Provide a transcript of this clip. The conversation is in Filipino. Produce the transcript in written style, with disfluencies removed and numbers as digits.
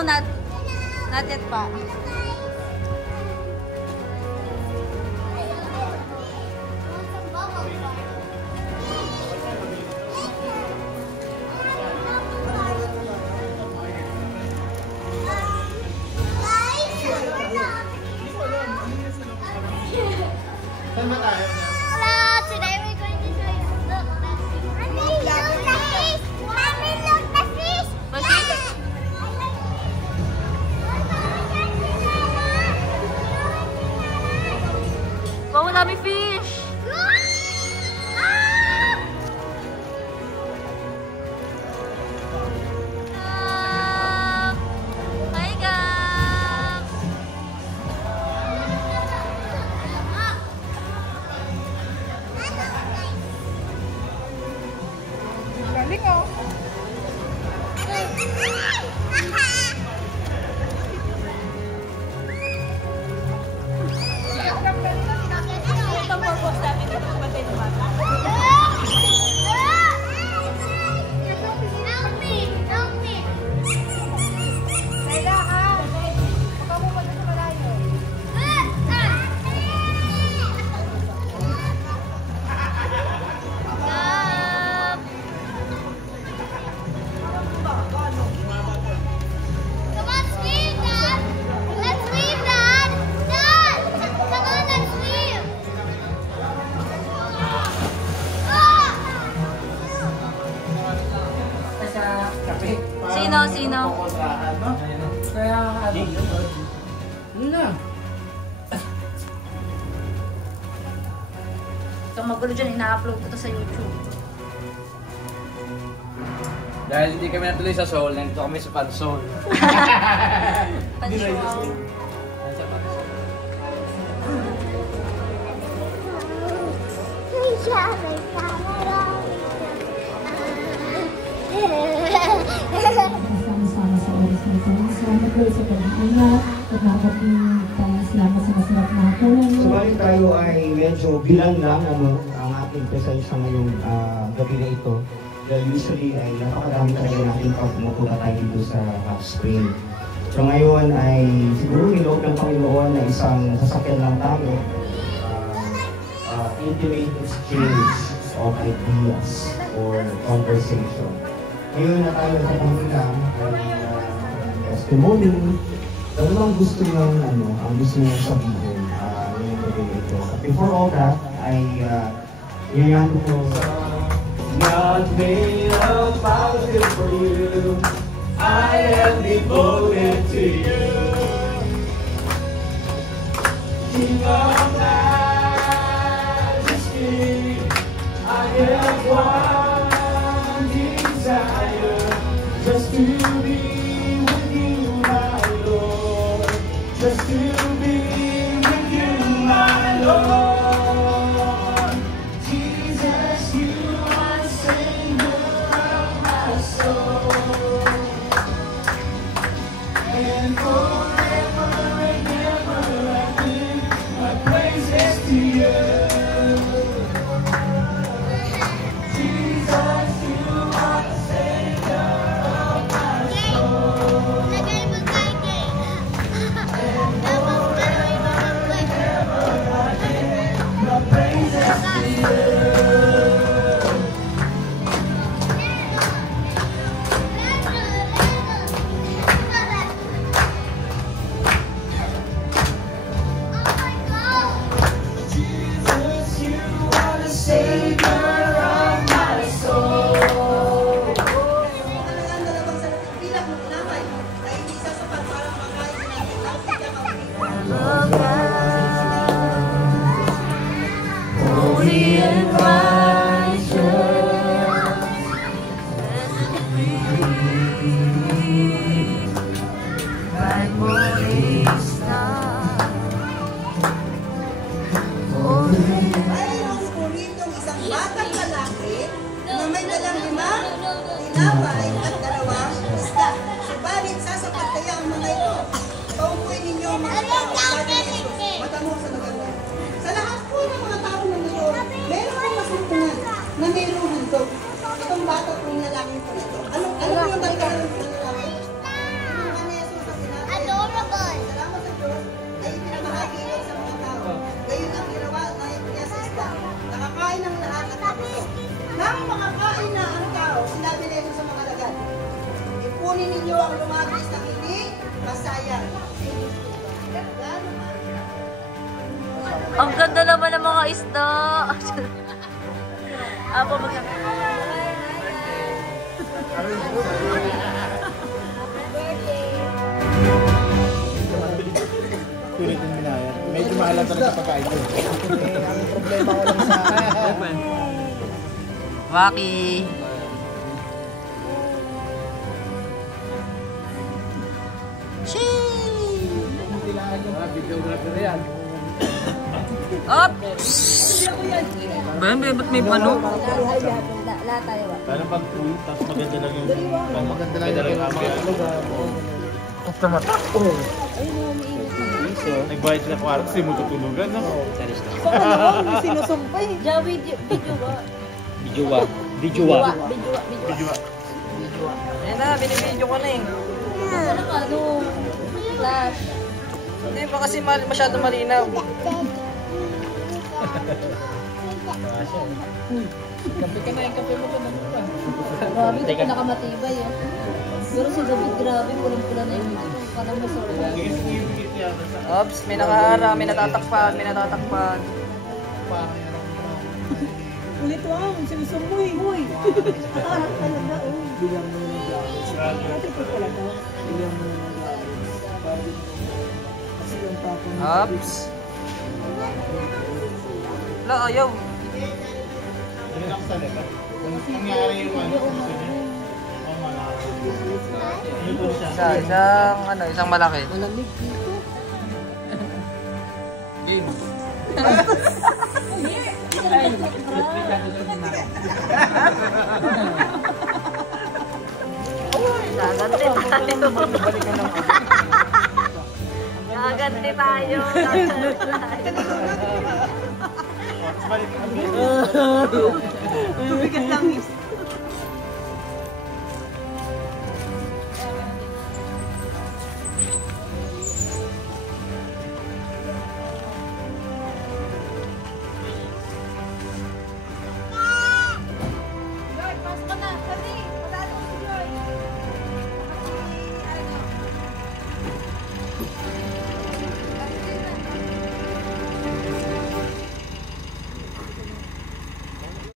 No, not yet pa. Saan ba tayo? Hello, today we're going to show you. Look, Mommy, look the fish! Mommy, look the fish! Wow, dami fish! Hi, guys! Galing oh. Sino? Kaya ano? Yun na. Itong magulo dyan, ina-upload ko to sa YouTube. Dahil hindi kami natuloy sa Seoul, nandito kami sa Pansol. Pansol. Sama-sama sa oras na ito. Salamat po sa pag-iingat at salamat sa masarap na hapunan. Subalit tayo ay medyo bilang lang ang ating presensya ngayong gabi na ito. Dahil usually ay napakadami talaga natin pag pumupunta tayo dito sa hot spring. So ngayon ay siguro niloob ng Panginoon na isang sasakyan lang tayo. Intimate exchange of ideas or conversation. Ngayon na tayo sa Panginoon testimony. Talagang gusto niyang ang gusto niyang sabihin ngayong gabi na ito. Before all that, ay yun ko God made a positive for you. I am devoted to you. King of majesty, I have one desire, just to be with you, my Lord. Just to be with you, my Lord. ang lumagis ng hindi masaya. Ang ganda naman ng mga isda. Apo magkakaroon. Pilit yung binayad. Medyo mahalan talaga sa pagkain ko. Ang problema ko lang sa akin. Waki! Videographer yan. Up! Ba't may pano? Parang pag full, tapos maganda lang yung maganda lang yung mata. Nagbayad sila kwarto kasi mo tutulugan, no? Sinusumpay. Videowa. Videowa. Ayan na, binibidyo ko na eh. Flash. Hindi pa kasi masyado malinaw. Kape ka na, yung kape mo ka na. Grabe, ito pinakamatibay eh. Pero si David, grabe, pulang-pula na yung parang masorba. Oops, may nakahara, may natatakpan, may natatakpan. Ulit wow, sinusumoy. Uy. Talaga, oh. Bilang mo na gawin. Ate ko pala to. Bilang mo na gawin. Kasi yung tapo mo. Oops. Wala, ayaw. Relax talaga. Kung nangyari yung ano, gusto niya. Isang malaki. Malamig dito. Gaganti tayo. Bigat lang